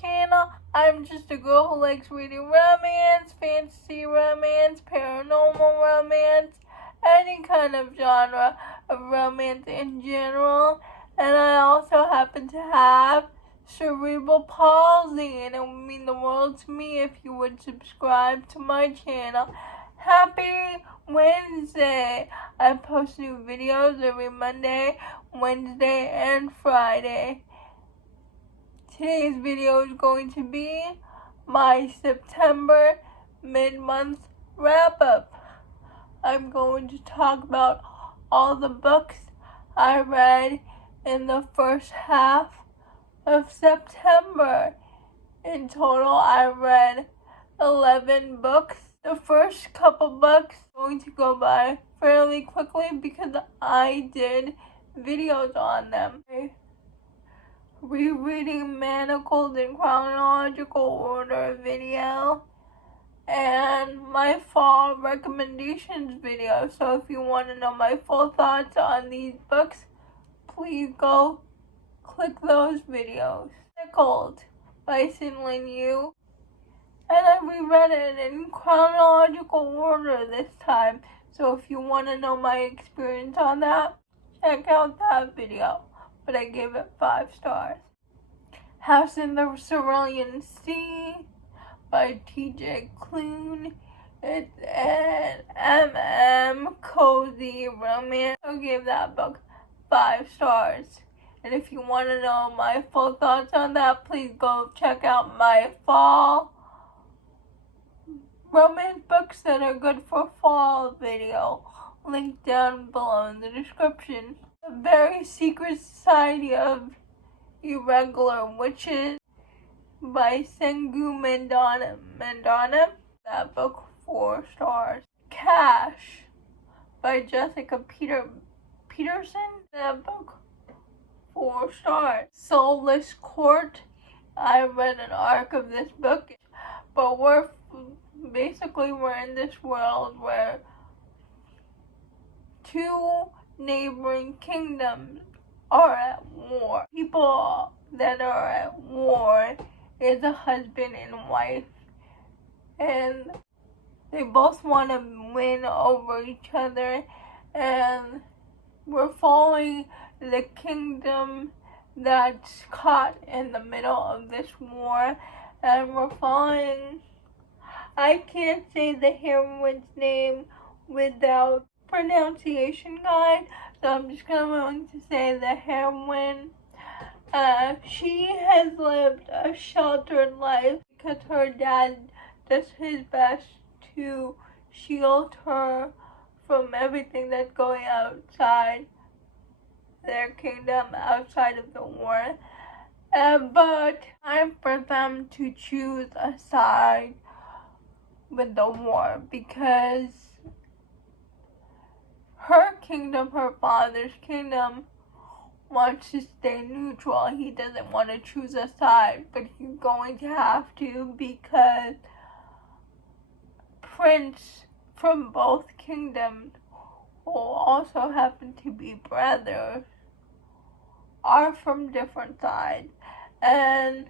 channel. I'm just a girl who likes reading romance, fantasy romance, paranormal romance, any kind of genre of romance in general. And I also happen to have cerebral palsy, and it would mean the world to me if you would subscribe to my channel. Happy Wednesday! I post new videos every Monday, Wednesday, and Friday. Today's video is going to be my September mid-month wrap-up. I'm going to talk about all the books I read in the first half of September. In total, I read 11 books. The first couple books are going to go by fairly quickly because I did videos on them. Rereading Manacled in chronological order video, and my fall recommendations video. So if you want to know my full thoughts on these books, please go click those videos. Manacled by Cerulean Sea. And I reread it in chronological order this time. So if you want to know my experience on that, check out that video. But I gave it 5 stars. House in the Cerulean Sea by T.J. Klune. It's an cozy romance. I gave that book 5 stars. And if you want to know my full thoughts on that, please go check out my fall romance books that are good for fall video, linked down below in the description. The Very Secret Society of Irregular Witches by Secondhand Skin. That book 4 stars. Cash by Jessica Peterson. That book 4 stars. Soulless Court. I read an arc of this book, but we're in this world where 2 neighboring kingdoms are at war. People that are at war is a husband and wife, and they both want to win over each other, and we're following the kingdom that's caught in the middle of this war, and we're following, I can't say the heroine's name without pronunciation guide, so I'm just going to say the heroine. She has lived a sheltered life because her dad does his best to shield her from everything that's going outside their kingdom, outside of the war. But time for them to choose a side with the war, because her kingdom, her father's kingdom, wants to stay neutral. He doesn't want to choose a side, but he's going to have to, because prince from both kingdoms, who also happen to be brothers, are from different sides, and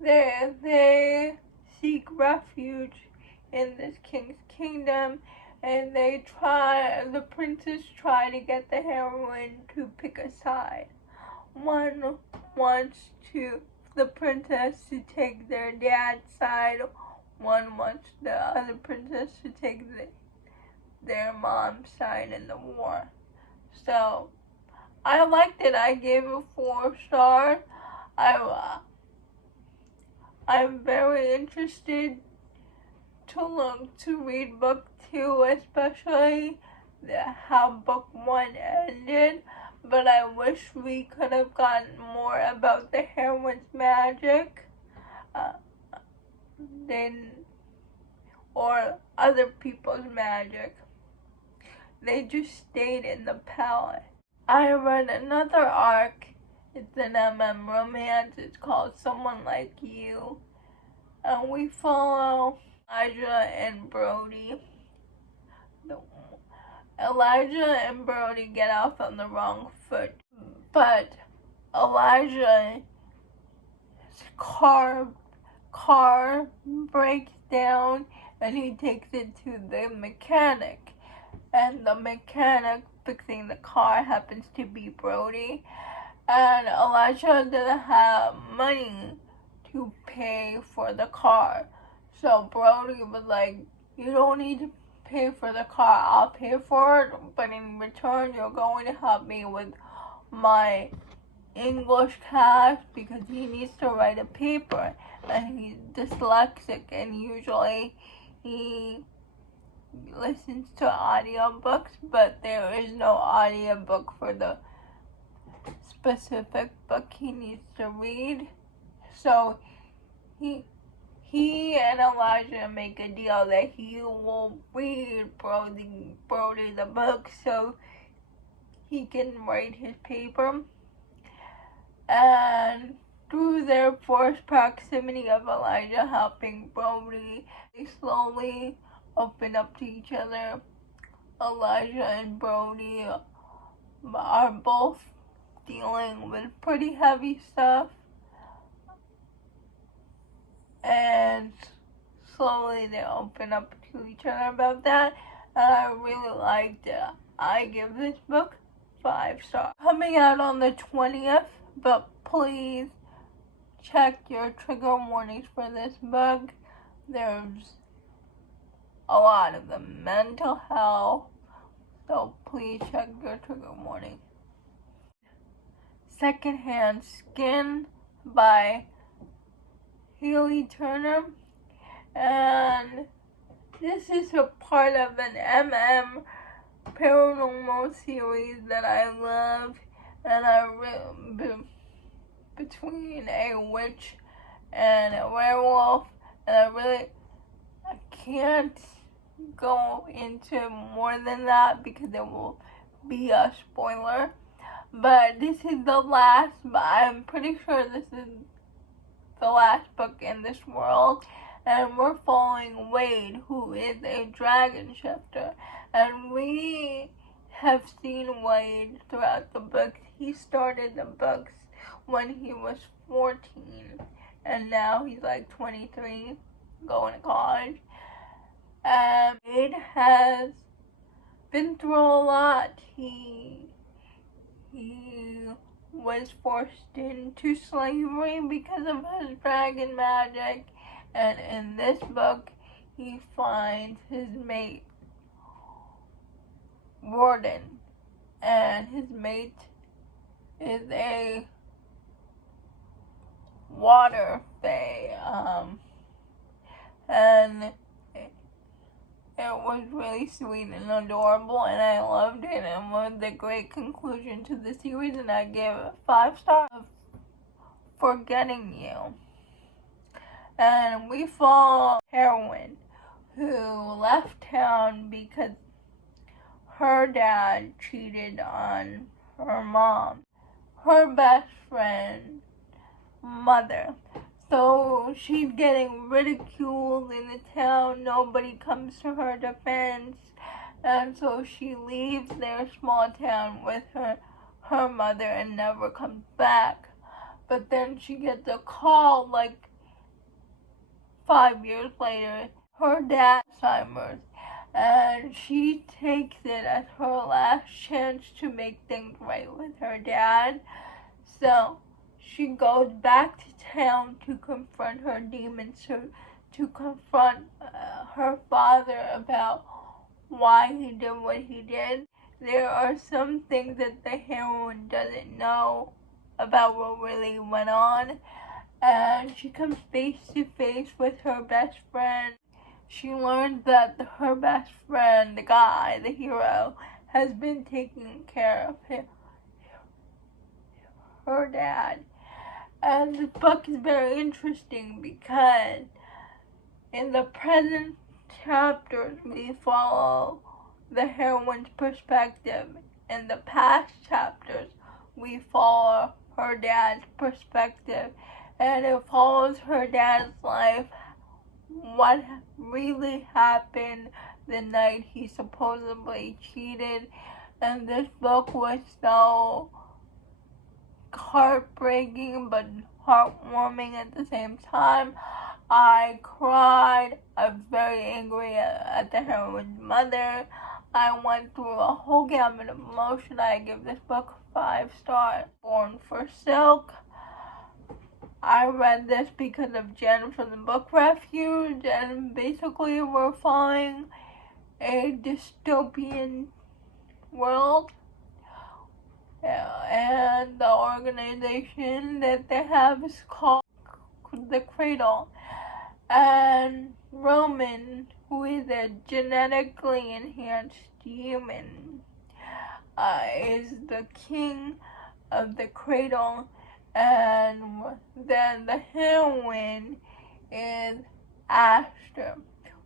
they seek refuge in this king's kingdom, and the princes try to get the heroine to pick a side. One wants the princess to take their dad's side, one wants the other princess to take their mom's side in the war. So I liked it. I gave it 4 stars. I'm very interested to read book 2, especially how book 1 ended, but I wish we could have gotten more about the heroine's magic or other people's magic. They just stayed in the palace. I read another arc. It's an romance. It's called Someone Like You. And we follow Elijah and Brody. Elijah and Brody get off on the wrong foot, but Elijah car breaks down, and he takes it to the mechanic. And the mechanic fixing the car happens to be Brody. And Elijah didn't have money to pay for the car. So Brody was like, you don't need to pay for the car, I'll pay for it, but in return you're going to help me with my English class because he needs to write a paper and he's dyslexic and usually he listens to audiobooks, but there is no audiobook for the specific book he needs to read. So he and Elijah make a deal that he will read Brody the book so he can write his paper. And through their forced proximity of Elijah helping Brody, they slowly open up to each other. Elijah and Brody are both dealing with pretty heavy stuff, and slowly they open up to each other about that, and I really liked it. I give this book 5 stars. Coming out on the 20th, but please check your trigger warnings for this book. There's a lot of them. Mental health, so please check your trigger warning. Secondhand Skin by Haley Turner, and this is a part of an paranormal series that I love, and between a witch and a werewolf, and I can't go into more than that because it will be a spoiler. But this is the last, I'm pretty sure this is the last book in this world, and we're following Wade, who is a dragon shifter, and we have seen Wade throughout the books. He started the books when he was 14, and now he's like 23, going to college, and Wade has been through a lot. He was forced into slavery because of his dragon magic, and in this book he finds his mate Warden, and his mate is a water fae, and it was really sweet and adorable, and I loved it, and was a great conclusion to the series, and I gave it 5 stars. Forgetting You. And we follow a heroine who left town because her dad cheated on her mom, her best friend, mother. So she's getting ridiculed in the town, nobody comes to her defense, and so she leaves their small town with her mother and never comes back. But then she gets a call like 5 years later, her dad Alzheimer's, and she takes it as her last chance to make things right with her dad. So she goes back to town to confront her demons, to confront her father about why he did what he did. There are some things that the heroine doesn't know about what really went on, and she comes face to face with her best friend. She learns that her best friend, the guy, the hero, has been taking care of her dad. And the book is very interesting because in the present chapters we follow the heroine's perspective. In the past chapters we follow her dad's perspective, and it follows her dad's life, what really happened the night he supposedly cheated. And this book was so heartbreaking but heartwarming at the same time. I cried. I was very angry at the heroine's mother. I went through a whole gamut of emotion. I give this book 5 stars. Born for Silk. I read this because of Jen from the Book Refuge, and basically we're following a dystopian world, and the organization that they have is called the Cradle. And Roman, who is a genetically enhanced human, is the king of the Cradle. And then the heroine is Astor,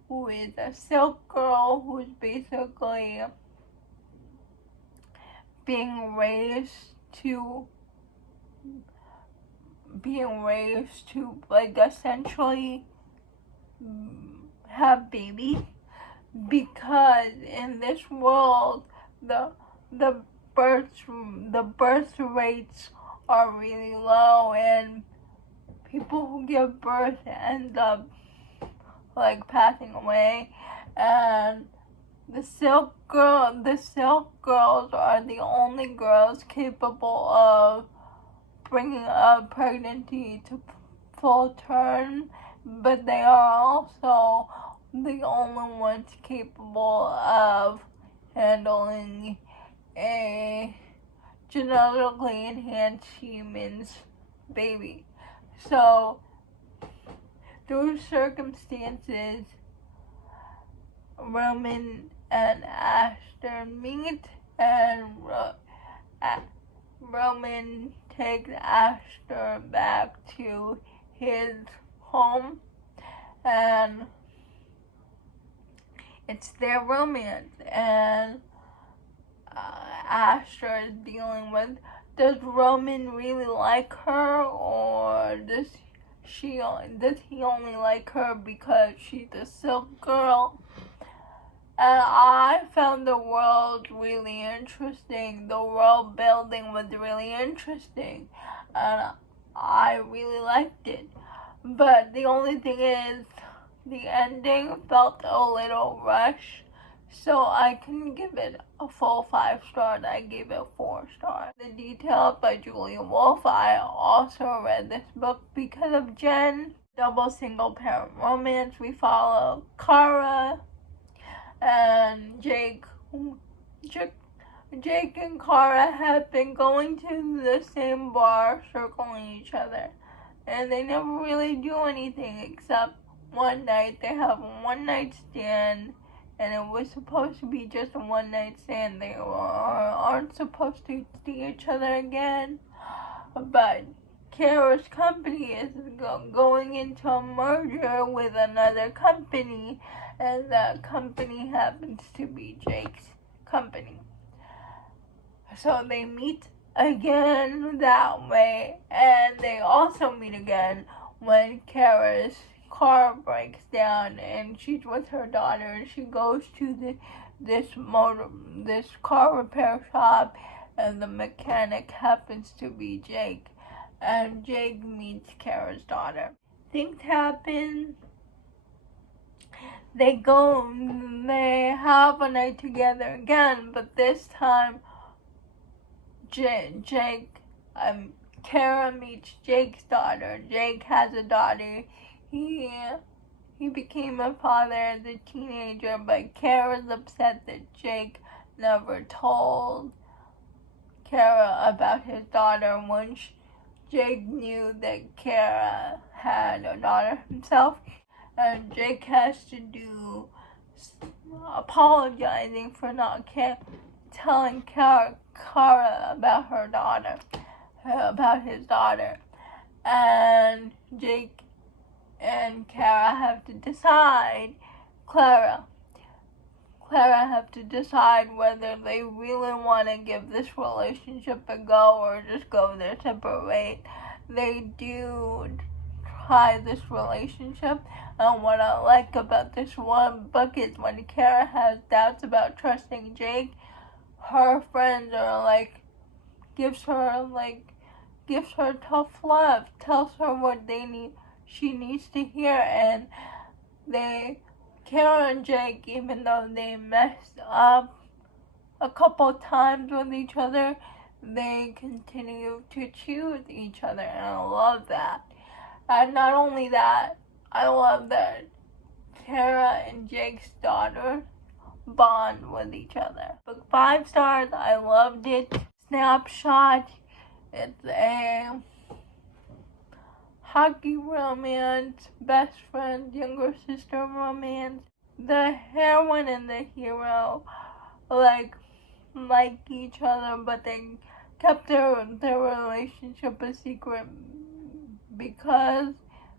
who is a silk girl who's basically being raised to like essentially have babies, because in this world the birth rates are really low, and people who give birth end up like passing away. And the silk girls are the only girls capable of bringing a pregnancy to full term, but they are also the only ones capable of handling a genetically enhanced human's baby. So, through circumstances, Roman and Astor meet, and Roman takes Astor back to his home, and it's their romance. And Astor is dealing with, does Roman really like her, or does he only like her because she's a silk girl? And I found the world really interesting. The world building was really interesting, and I really liked it. But the only thing is, the ending felt a little rushed, so I couldn't give it a full 5 stars. I gave it 4 stars. The Details by Julia Wolf. I also read this book because of Jen. Double single parent romance. We follow Cara and Jake. Jake and Cara have been going to the same bar, circling each other, and they never really do anything except one night they have a one-night stand, and it was supposed to be just a one-night stand. They aren't supposed to see each other again, but Cara's company is going into a merger with another company, and that company happens to be Jake's company. So they meet again that way, and they also meet again when Cara's car breaks down and she's with her daughter, and she goes to this car repair shop, and the mechanic happens to be Jake, and Jake meets Cara's daughter. Things happen. They have a night together again, but this time Cara meets Jake's daughter. Jake has a daughter. He became a father as a teenager, but Cara's upset that Jake never told Cara about his daughter when Jake knew that Cara had a daughter himself, and Jake has to do apologizing for not telling Cara about her daughter, about his daughter, and Jake and Cara have to decide. Clara have to decide whether they really want to give this relationship a go or just go their separate ways. They do try this relationship, and what I like about this one book is when Cara has doubts about trusting Jake, her friends are gives her gives her tough love, tells her what she needs to hear, and Cara and Jake, even though they messed up a couple times with each other, they continue to choose each other, and I love that. And not only that, I love that Cara and Jake's daughter bond with each other. Book 5 stars, I loved it. Snapshot, it's a hockey romance, best friend, younger sister romance. The heroine and the hero like each other, but they kept their relationship a secret because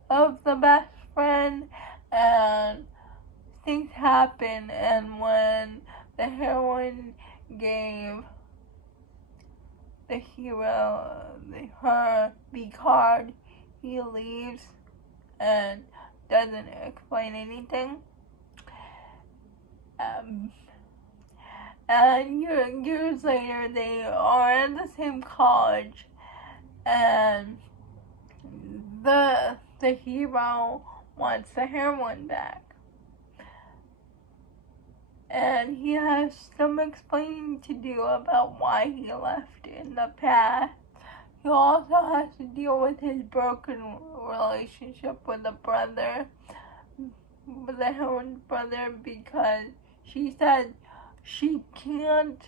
of the best friend, and things happen, and when the heroine gave the hero her the card, he leaves and doesn't explain anything. And years later, they are at the same college, and the hero wants the heroine back, and he has some explaining to do about why he left in the past. He also has to deal with his broken relationship with the heroine's brother, because she said she can't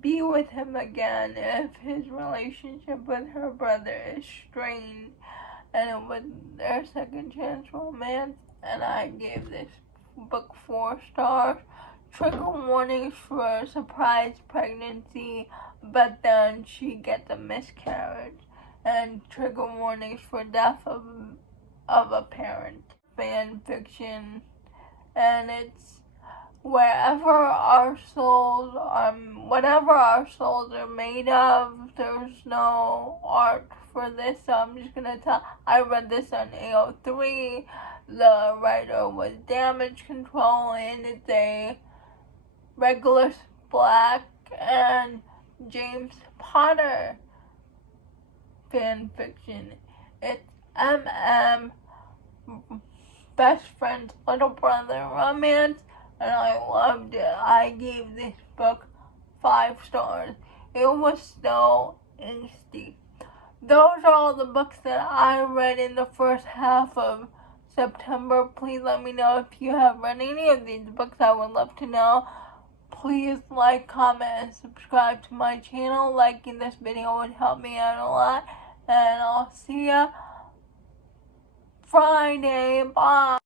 be with him again if his relationship with her brother is strained, and it was their second chance romance, and I gave this book 4 stars. Trigger warnings for surprise pregnancy, but then she gets a miscarriage, and trigger warnings for death of a parent. Fan fiction, and it's whatever our souls are made of. There's no art for this, so I'm just gonna tell. I read this on AO3. The writer was Damage Control, and it's a Regulus Black and James Potter fan fiction. It's best friend's little brother romance, and I loved it. I gave this book 5 stars. It was so angsty. Those are all the books that I read in the first half of September. Please let me know if you have read any of these books. I would love to know. Please like, comment, and subscribe to my channel. Liking this video would help me out a lot. And I'll see ya Friday. Bye.